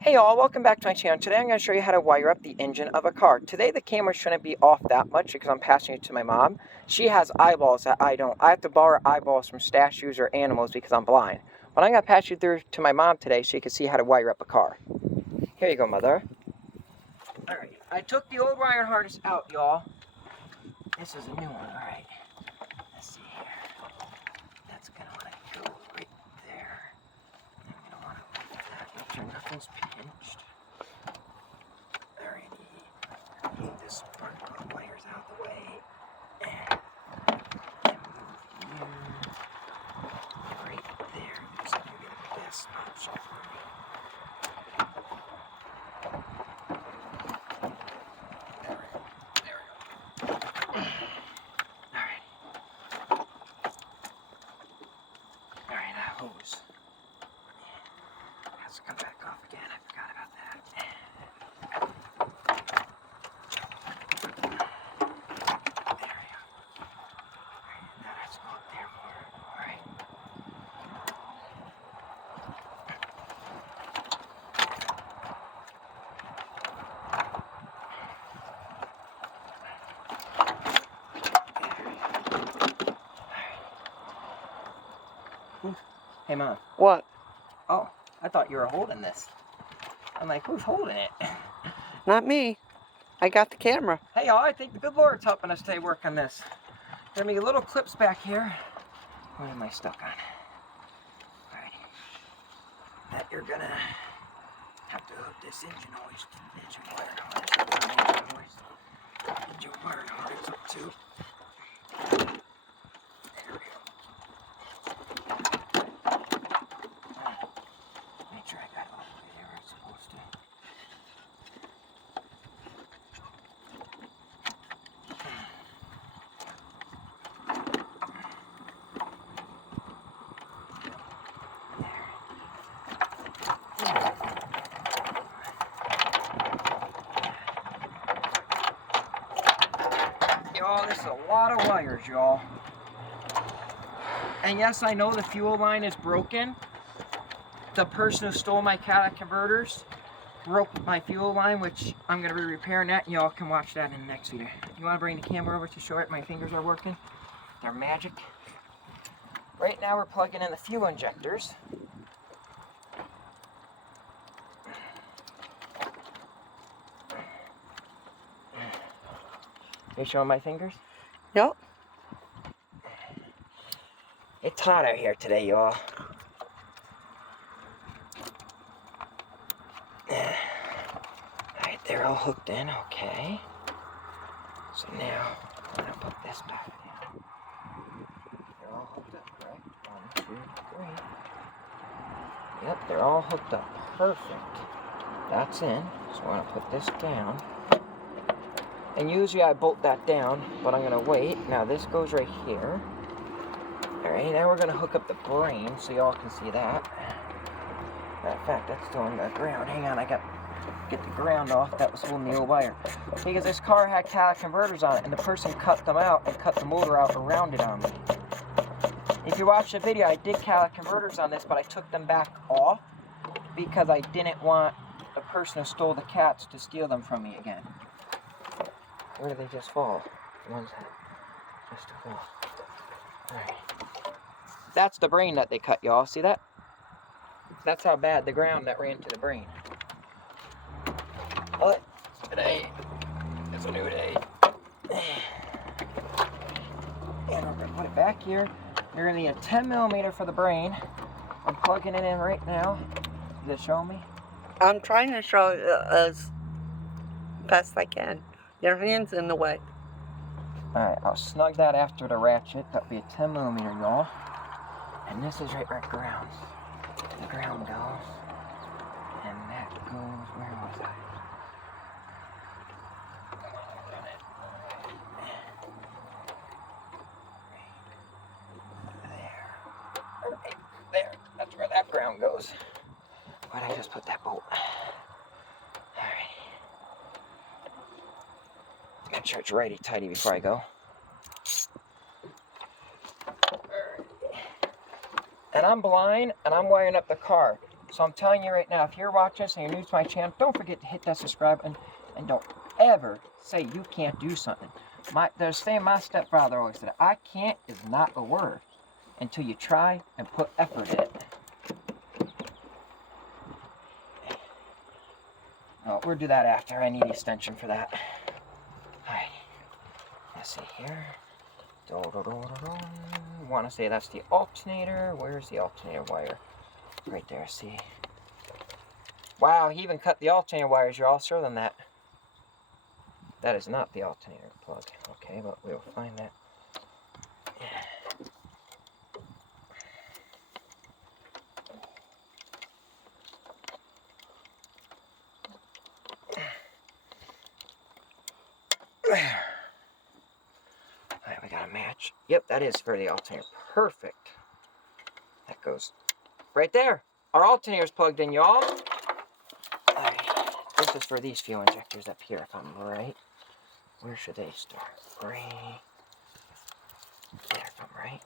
Hey y'all, welcome back to my channel. Today I'm going to show you how to wire up the engine of a car. Today the camera shouldn't be off that much because I'm passing it to my mom. She has eyeballs that I don't. I have to borrow eyeballs from statues or animals because I'm blind. But I'm going to pass you through to my mom today so you can see how to wire up a car. Here you go, Mother. Alright, I took the old wiring harness out, y'all. This is a new one, alright. Let's see here. That's going to want to go right there. I'm going to want to move that. Make sure nothing's pinched. Alrighty. Move this part of the wires out of the way. And move you right there. Looks like you're getting the best option for me. There we go. Alright. Alright, that hose. Has to come back off again. I forgot about that. There we go. Alright, now that's go up there more. Alright. Hey, Mom. What? Oh, I thought you were holding this. I'm like, who's holding it? Not me. I got the camera. Hey, y'all, I think the good Lord's helping us today work on this. There may be little clips back here. What am I stuck on? Alright. That you're gonna have to hook this engine wire harness. Engine wire harness up too. There we go. Make sure I got it all the way there where it's supposed to. Y'all, this is a lot of wires, y'all. And yes, I know the fuel line is broken. The person who stole my catalytic converters broke my fuel line, which I'm going to be repairing that, and y'all can watch that in the next video. You want to bring the camera over to show it? My fingers are working. They're magic. Right now we're plugging in the fuel injectors. You showing my fingers? Yep. It's hot out here today, y'all. Alright, they're all hooked in, okay. So now, I'm gonna put this back down. They're all hooked up, correct? 1, 2, 3. Yep, they're all hooked up. Perfect. That's in. So I'm gonna put this down. And usually I bolt that down, but I'm gonna wait. Now this goes right here. Alright, now we're gonna hook up the brain so y'all can see that. Matter of fact, that's still on the ground. Hang on, I got to get the ground off. That was holding the old wire. Because this car had catalytic converters on it, and the person cut them out and cut the motor out around it on me. If you watch the video, I did catalytic converters on this, but I took them back off because I didn't want the person who stole the cats to steal them from me again. Where did they just fall? The ones that just fall. Alright. That's the brain that they cut, y'all. See that? That's how bad the ground that ran to the brain. But today is a new day. And we're going to put it back here. You're going to need a 10mm for the brain. I'm plugging it in right now. Does it show me? I'm trying to show it as best I can. Your hand's in the way. Alright, I'll snug that after the ratchet. That'll be a 10mm, y'all. And this is right where it grounds. The ground goes. And that goes, where was I? There. That's where that ground goes. Why'd I just put that bolt? Alright. Make sure it's righty-tighty before I go. And I'm blind, and I'm wiring up the car. So I'm telling you right now, if you're watching this and you're new to my channel, don't forget to hit that subscribe button, and don't ever say you can't do something. There's a saying my stepfather always said, I can't is not a word until you try and put effort in it. Oh, we'll do that after. I need extension for that. Alright. Let's see here. Want to say that's the alternator. Where's the alternator wire? Right there, see. Wow, he even cut the alternator wires. You're all sure than that. That is not the alternator plug. Okay, but we'll find that. Alright, we got a match. Yep, that is for the alternator. Perfect. That goes right there. Our alternator's plugged in, y'all. Alright, this is for these fuel injectors up here, if I'm right. Where should they start? Right there, if I'm right.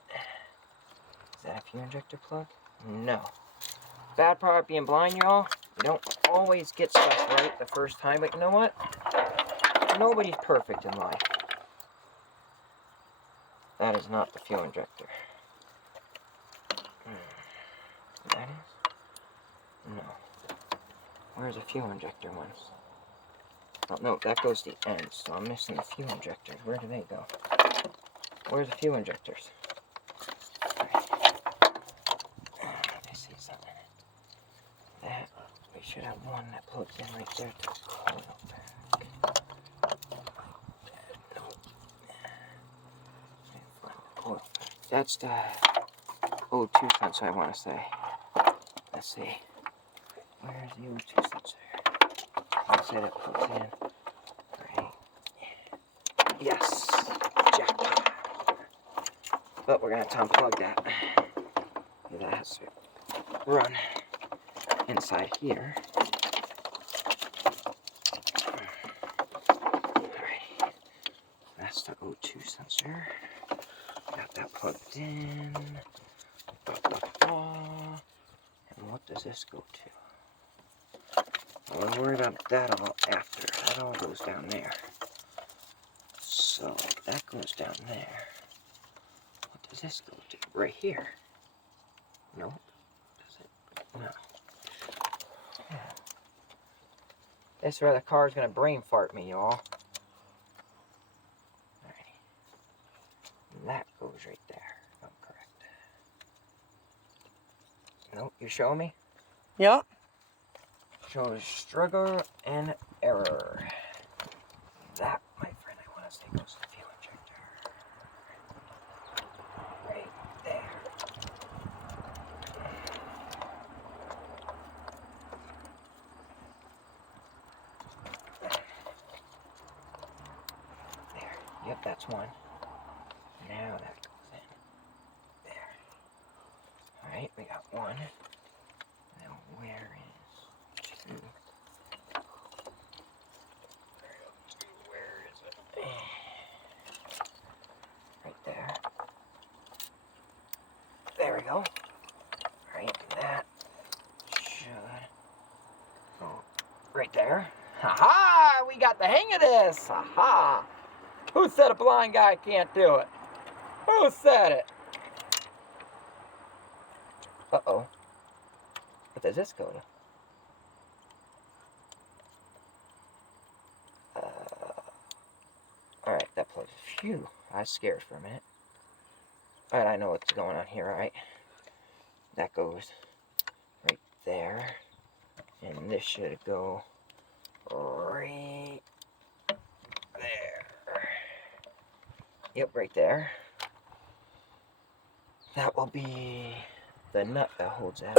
Is that a fuel injector plug? No. Bad part of being blind, y'all. You don't always get stuff right the first time, but you know what? Nobody's perfect in life. That is not the fuel injector. That is? No. Where's the fuel injector ones? Oh, no, that goes to the end, so I'm missing the fuel injectors. Where do they go? Where's the fuel injectors? I see something. That, we should have one that plugs in right there to the coil pack. No. That's the O2 sensor I want to say. Let's see. Where's the O2 sensor? I'll say that plugs in. Right. Yes. Jackpot. But we're going to have to unplug that. That has to run inside here. Alright. That's the O2 sensor. Got that plugged in. And what does this go to? I'll worry about that all after. That all goes down there. So that goes down there. What does this go to? Right here. Nope. Does it? No. This is where the car's gonna brain fart me, y'all. Alrighty. That goes right there, if I'm correct. Nope, you show me? Yep. Shows struggle and error. That, my friend, I want to say goes to the fuel injector. Right there. There. Yep, that's one. Now that goes in. There. Alright, we got one. Now where is two? Where is it? Right there. There we go. Right, that should go right there. Ha-ha! We got the hang of this! Ha-ha! Who said a blind guy can't do it? Who said it? Uh-oh. What does this go to? Alright, that plugs. Phew. I was scared for a minute. Alright, I know what's going on here, right? That goes right there. And this should go right there. Yep, right there. That will be the nut that holds that.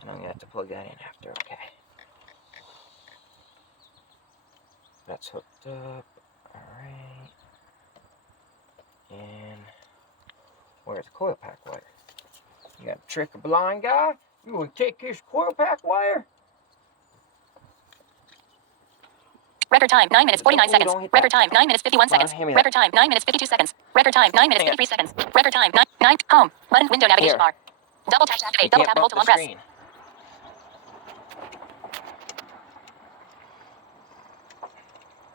And I'm going to have to plug that in after, okay. That's hooked up. Alright. And where's the coil pack wire? You got to trick a blind guy? You want to take his coil pack wire? Record time, 9 minutes, 49 seconds. Record time, 9 minutes, 51 seconds. Record time, 9 minutes, 52 seconds. Record time, 9 minutes, 53 seconds. Record time, 9, home. Button, window, navigation bar. Double tap to activate. You Double can't tap and hold bump to long the press. screen.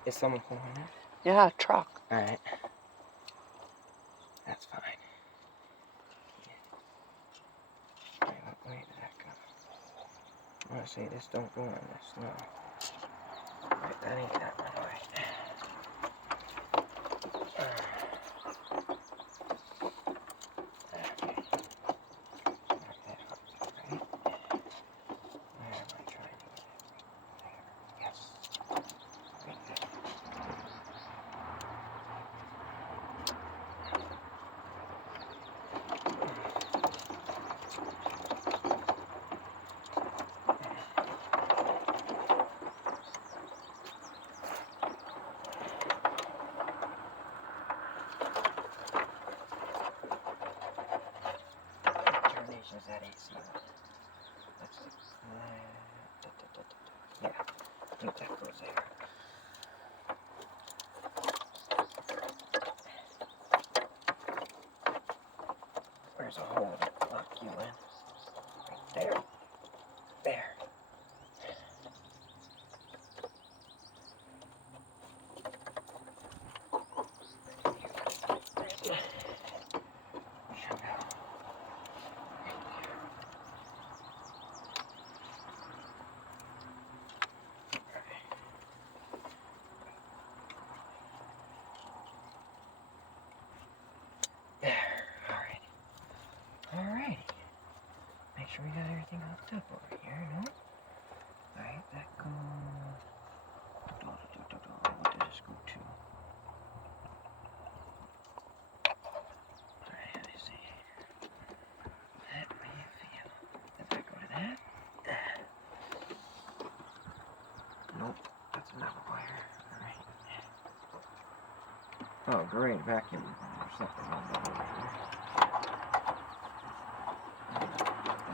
Is someone pulling it? Yeah, truck. Alright. That's fine. Wait, what way did that go? I want to say this don't go on this, no. Right, that ain't that one, right. Is that AC? That's like, yeah, I think that goes there. Where's a hole that lock you in? Right there. There. There. Alright. Make sure we got everything hooked up over here, no? Alright, that goes... What does this go to? Alright, let me see. That way you feel. Does that go to that? Nope. That's another wire. Alright. Oh, great. Vacuum. There's something on that over here.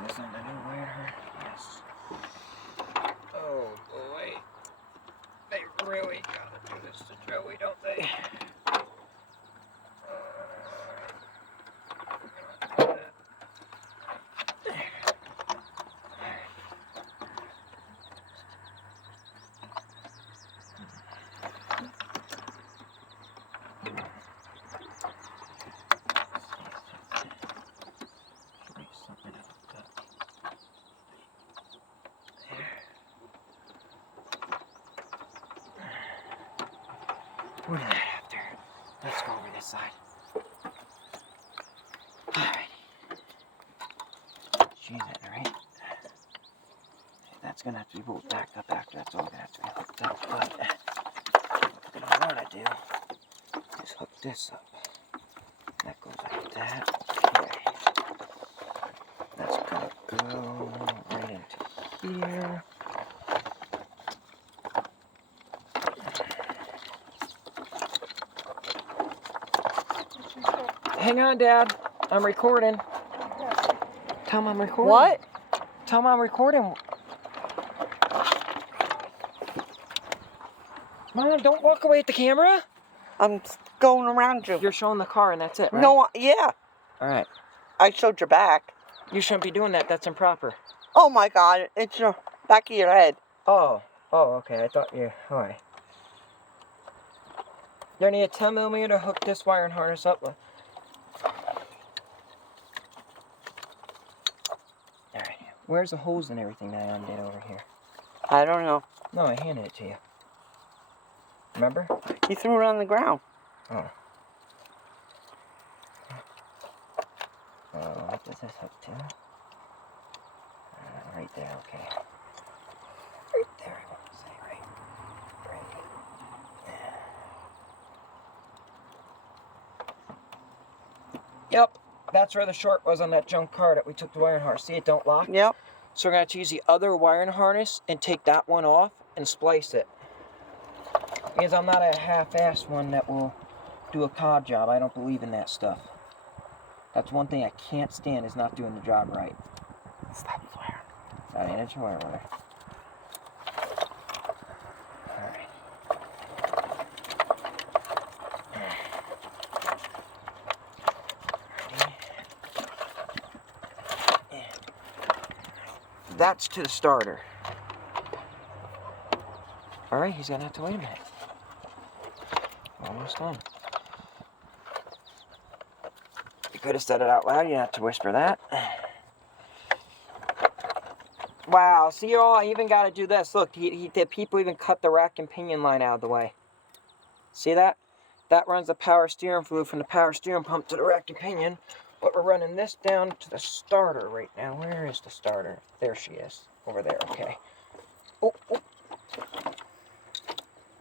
Isn't the new wire? Yes. Oh boy. They really gotta do this to Joey, don't they? What did I after? Let's go over this side. Alright. She's in, right? That's gonna have to be both backed up after. That's all gonna have to be hooked up. But what I wanna do is hook this up. That goes like that. Okay. That's gonna go right into here. Hang on, Dad. I'm recording. Tell him I'm recording. What? Tell him I'm recording. Mom, don't walk away at the camera. I'm going around you. You're showing the car and that's it, right? No, yeah. Alright. I showed your back. You shouldn't be doing that. That's improper. Oh my God, it's your back of your head. Oh. Oh, okay. I thought you... Alright. You need a 10mm to hook this wire and harness up with. Alright. Where's the hose and everything that I undid over here? I don't know. No, I handed it to you. Remember? You threw it on the ground. Oh. What does this hook to? Right there, okay. Right there, I want to say, right there. Yep, that's where the short was on that junk car that we took the wiring harness. See, it don't lock? Yep. So we're going to have to use the other wiring harness and take that one off and splice it. Because I'm not a half-assed one that will do a cod job. I don't believe in that stuff. That's one thing I can't stand, is not doing the job right. Stop swearing. That ain't a wire wire. Alright. That's to the starter. Alright, he's gonna have to wait a minute. Almost done. You could have said it out loud, you didn't have to whisper that. Wow, see y'all, I even gotta do this. Look, the people even cut the rack and pinion line out of the way. See that? That runs the power steering fluid from the power steering pump to the rack and pinion. But we're running this down to the starter right now. Where is the starter? There she is. Over there, okay. Oh, oh.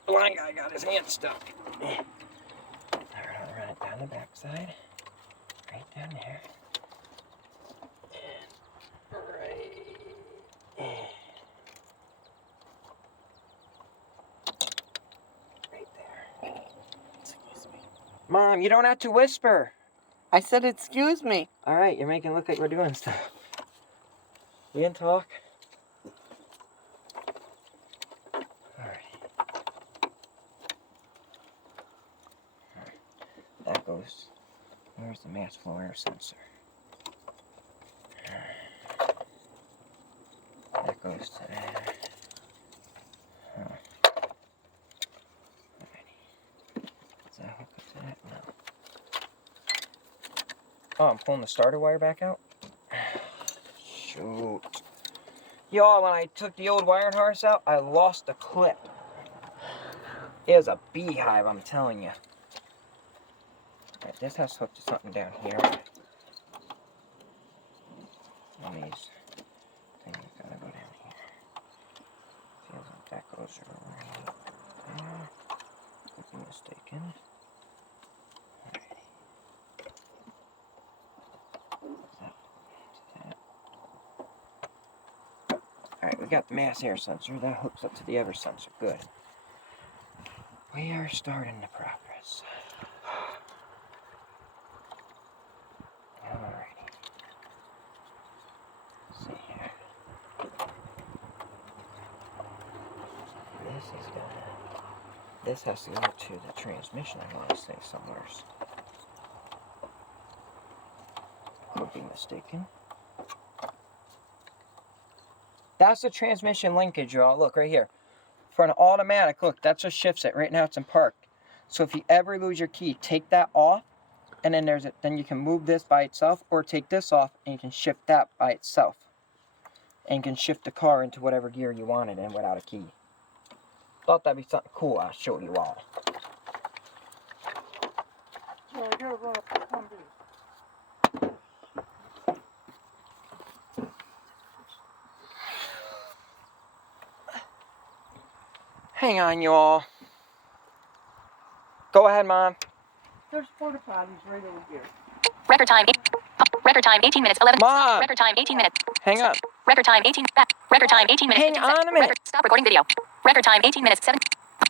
The line guy got his hand stuck. Alright, I'll run it down the backside. Right down there. And right there. Excuse me. Mom, you don't have to whisper. I said, excuse me. Alright, you're making it look like we're doing stuff. You can talk. That goes. Where's the mass flow air sensor? That goes to there. Alrighty. Does that hook up to that? No. Oh, I'm pulling the starter wire back out? Shoot. Y'all, when I took the old wiring harness out, I lost a clip. It was a beehive, I'm telling you. Alright, this has hooked to something down here. And these things gotta go down here. Feels like that goes right there. Could be mistaken. Alright, we got the mass air sensor. That hooks up to the other sensor. Good. We are starting the progress. Alrighty. Let's see here. This has to go to the transmission, I want to say, somewhere. Could be mistaken. That's the transmission linkage, y'all. Look, right here. For an automatic, look, that just shifts it. Right now it's in park. So if you ever lose your key, take that off, and then then you can move this by itself, or take this off, and you can shift that by itself. And you can shift the car into whatever gear you want it in without a key. Thought that'd be something cool I'll show you all. Hang on, y'all. Go ahead, Mom. There's porta potties right over here. Record time. Record time 18 minutes 11. Mom. Record time 18 minutes. Hang up. Record time 18. Back. Record time 18 minutes. Hang 15 on seconds. a minute. Stop recording video. Record time 18 minutes 7.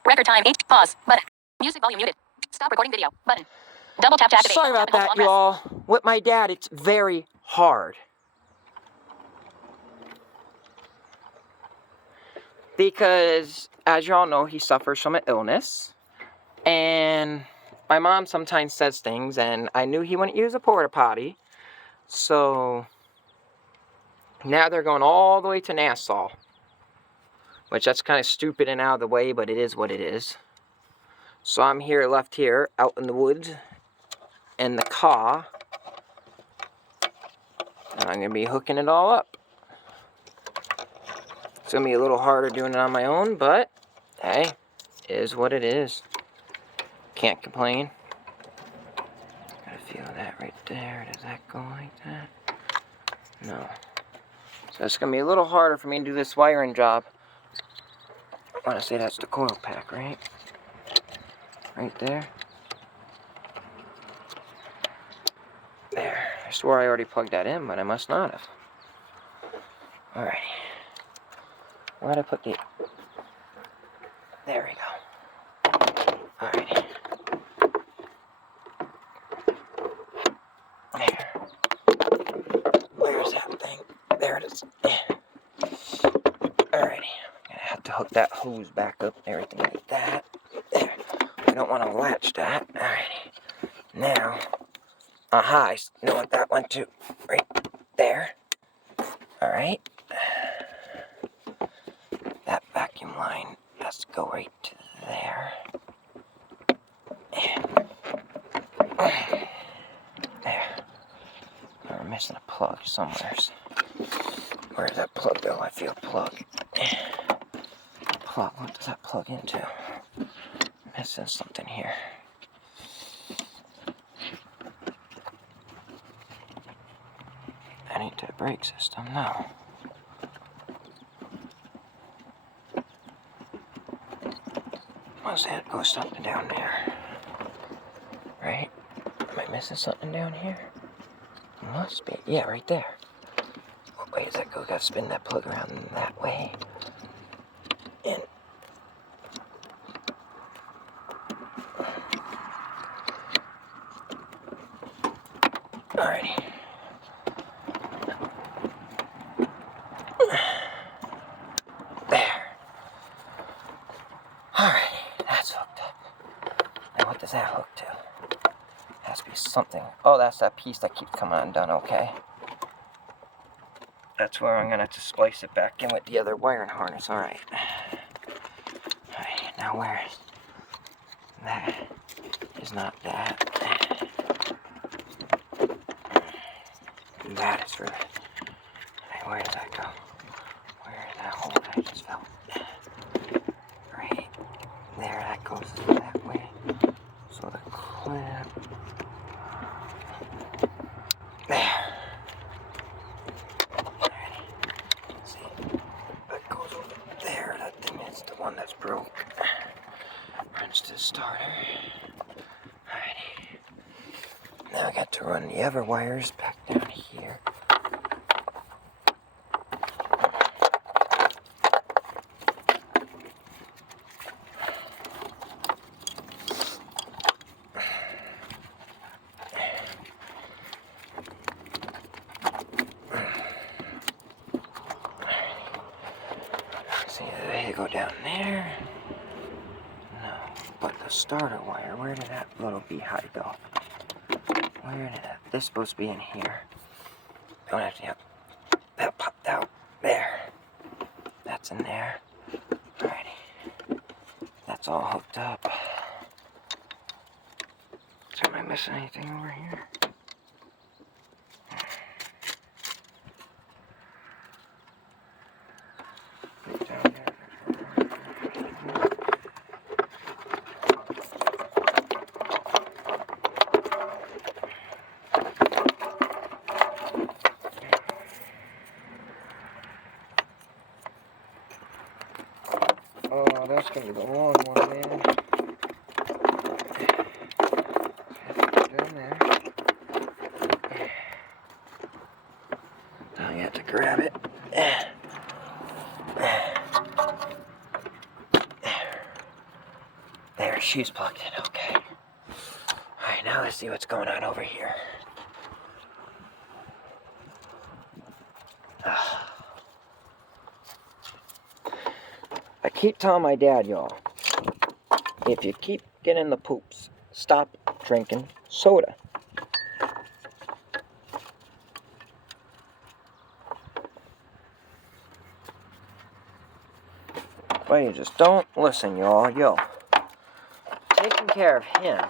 Record time 8. Pause. Button. Music volume muted. Stop recording video. Button. Double tap to activate. Sorry about that, y'all. With my dad, it's very hard. Because, as y'all know, he suffers from an illness. And my mom sometimes says things, and I knew he wouldn't use a porta potty. So, now they're going all the way to Nassau. Which, that's kind of stupid and out of the way, but it is what it is. So, I'm here, left here, out in the woods, in the car. And I'm going to be hooking it all up. It's going to be a little harder doing it on my own, but, hey, it is what it is. Can't complain. Gotta feel that right there. Does that go like that? No. So it's going to be a little harder for me to do this wiring job. I want to say that's the coil pack, right? Right there. There. I swore I already plugged that in, but I must not have. Alrighty. Where'd I put the... There we go. Alrighty. There. Where's that thing? There it is. Alrighty. I'm gonna have to hook that hose back up and everything like that. There. I don't want to latch that. Alrighty. Now. Aha, I know what that went to. Right there. Alright. vacuum line has to go right to there. There. We're missing a plug somewhere. Where does that plug go? I feel a plug. Plug, what does that plug into? Missing something here. That ain't to the brake system, no. What's that? Goes something down there. Right? Am I missing something down here? Must be. Yeah, right there. What way does that go? Gotta spin that plug around that way. And alrighty. There. Alrighty, that's hooked up. Now what does that hook to? Has to be something. Oh, that's that piece that keeps coming undone, okay. That's where I'm gonna have to splice it back in with the other wiring harness, alright. Alright, now where? That is not that. That is for... Alright, where does that go? Where is that hole that I just felt? Right there, that goes that way. So the clip... There. See, that goes over there. That thing is the one that's broke. Runs to the starter. Alrighty. Now I got to run the other wires back down here. See, they go down there. No, but the starter wire, where did that little beehive go? Where did that? This is supposed to be in here. Don't have to. Yep. That popped out. There. That's in there. Alrighty. That's all hooked up. So am I missing anything over here? Down there. Oh, that's gonna be the long one, man. Down there. Now you have to grab it. There, she's plugged in, okay. Alright, now let's see what's going on over here. I keep telling my dad, y'all, if you keep getting the poops, stop drinking soda. But you just don't listen, y'all. Yo, taking care of him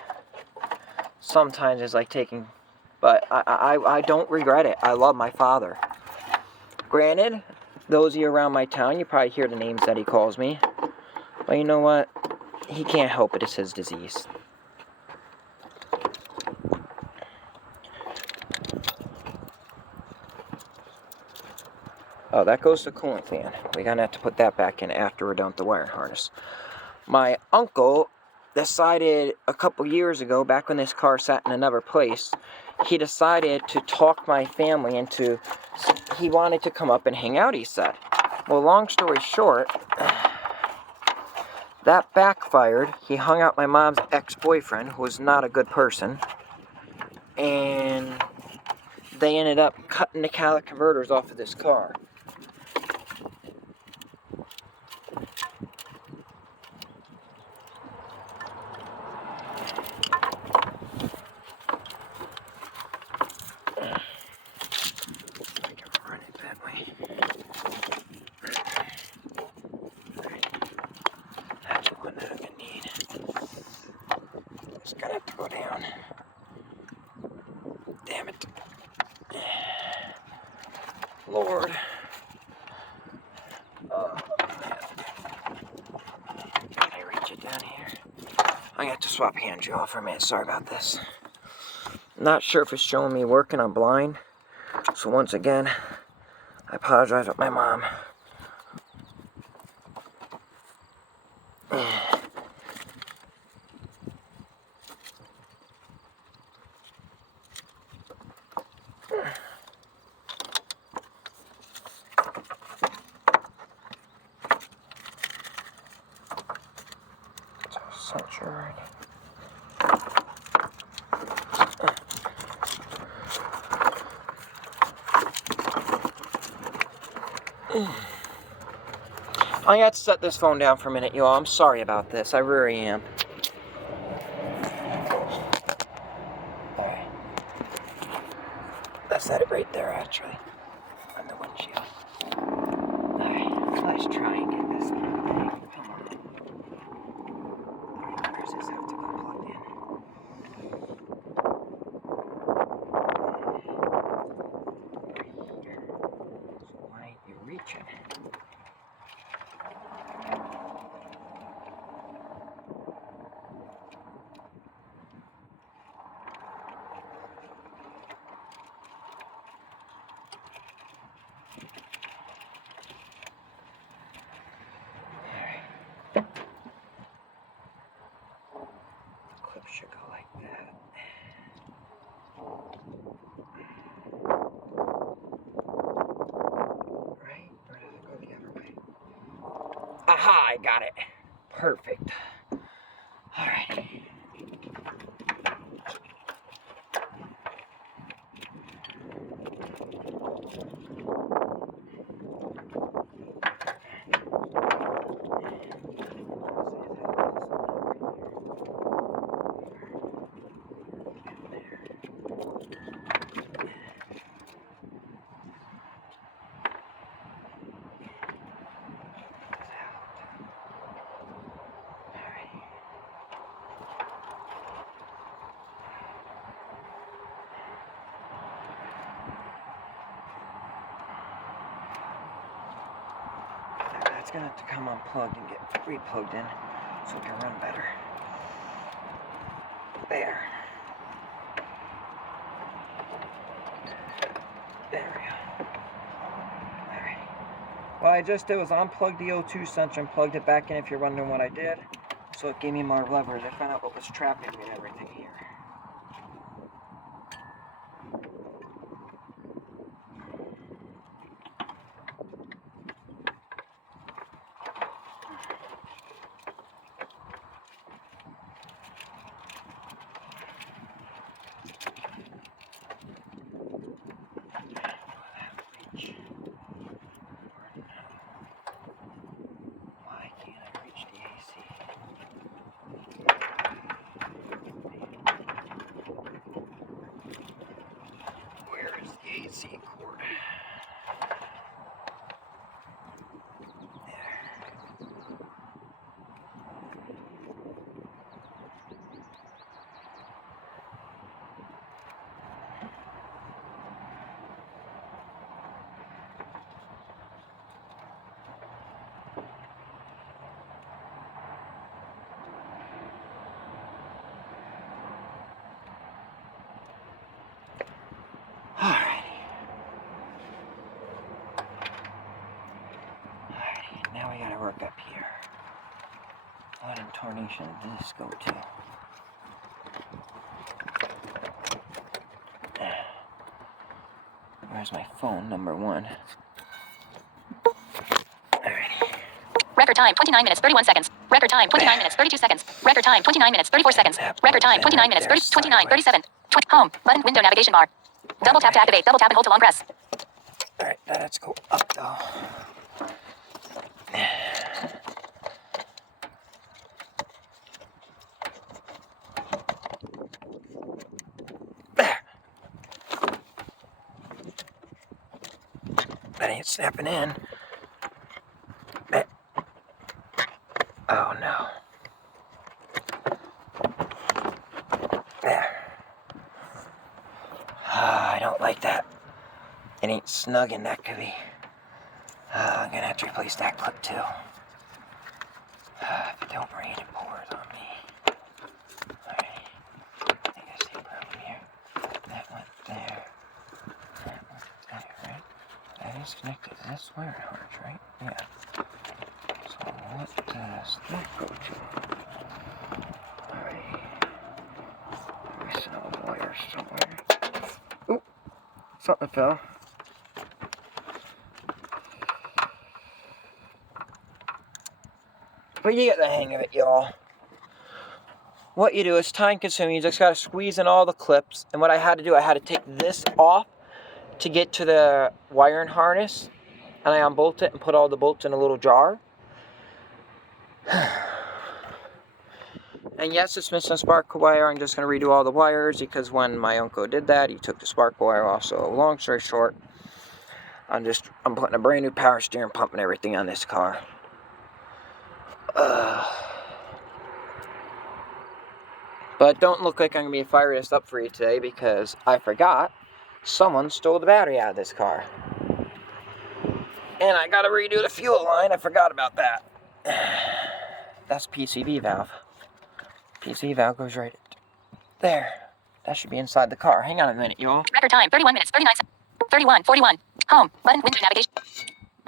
sometimes is like taking... But I don't regret it. I love my father. Granted, those of you around my town, you probably hear the names that he calls me. But you know what? He can't help it. It's his disease. Oh, that goes to the coolant fan. We're going to have to put that back in after we're done with the wiring harness. My uncle decided a couple years ago, back when this car sat in another place, he decided to talk my family into... He wanted to come up and hang out, he said. Well, long story short, that backfired. He hung out my mom's ex-boyfriend, who was not a good person. And they ended up cutting the catalytic converters off of this car. I can run it that way. gonna have to go down. Damn it. Lord. Oh, man. Can I reach it down here? I got to swap hands you off for a minute. Sorry about this. Not sure if it's showing me working. I'm blind. So once again, I apologize with my mom. Censure. I got to set this phone down for a minute, y'all. I'm sorry about this. I really am. Alright. I set it right there, actually. On the windshield. Alright. Let's try and get this thing. Come on. Where's this have to go plugged in? So why ain't you reaching? Clip should go like that. Right? Or does it go the other way? Aha! I got it. Perfect. Alright. It's gonna have to come unplugged and get replugged in so it can run better. There. There we go. Alright. What I just did was unplug the O2 sensor and plugged it back in if you're wondering what I did. So it gave me more leverage. I found out what was trapping me and everything here. Why can't I reach the AC? Where is the AC cord? There. Alright, now we gotta work up here. What intonation did this go to? Where's my phone, number one? Alrighty. Record time 29 minutes 31 seconds. Record time 29 minutes 32 seconds. Record time 29 minutes 34 seconds. Record time 29 minutes 30, 29 37. Home button window navigation bar. Double tap to activate. Double tap and hold to long press. Alright, let's go up though. There. That ain't snapping in. Oh no. It ain't snug in that cubby. I'm gonna have to replace that clip too. If it don't rain, it pours on me. Alright. I think I see a problem here. That went there. That went there, right? That is connected to this wiring harness, right? Yeah. So what does that go to? Alright. We're missing all the wires somewhere. Oop! Something fell. But you get the hang of it, y'all. What you do is time consuming. You just got to squeeze in all the clips. And what I had to do, I had to take this off to get to the wiring harness. And I unbolt it and put all the bolts in a little jar. And yes, it's missing a spark wire. I'm just going to redo all the wires because when my uncle did that, he took the spark wire off. So long story short, I'm putting a brand new power steering pump and everything on this car. But don't look like I'm going to be firing this up for you today because I forgot someone stole the battery out of this car. And I got to redo the fuel line. I forgot about that. That's PCV valve. PCV valve goes right there. That should be inside the car. Hang on a minute, y'all. Record time, 31 minutes, 39 seconds. 31, 41. Home, button, window navigation.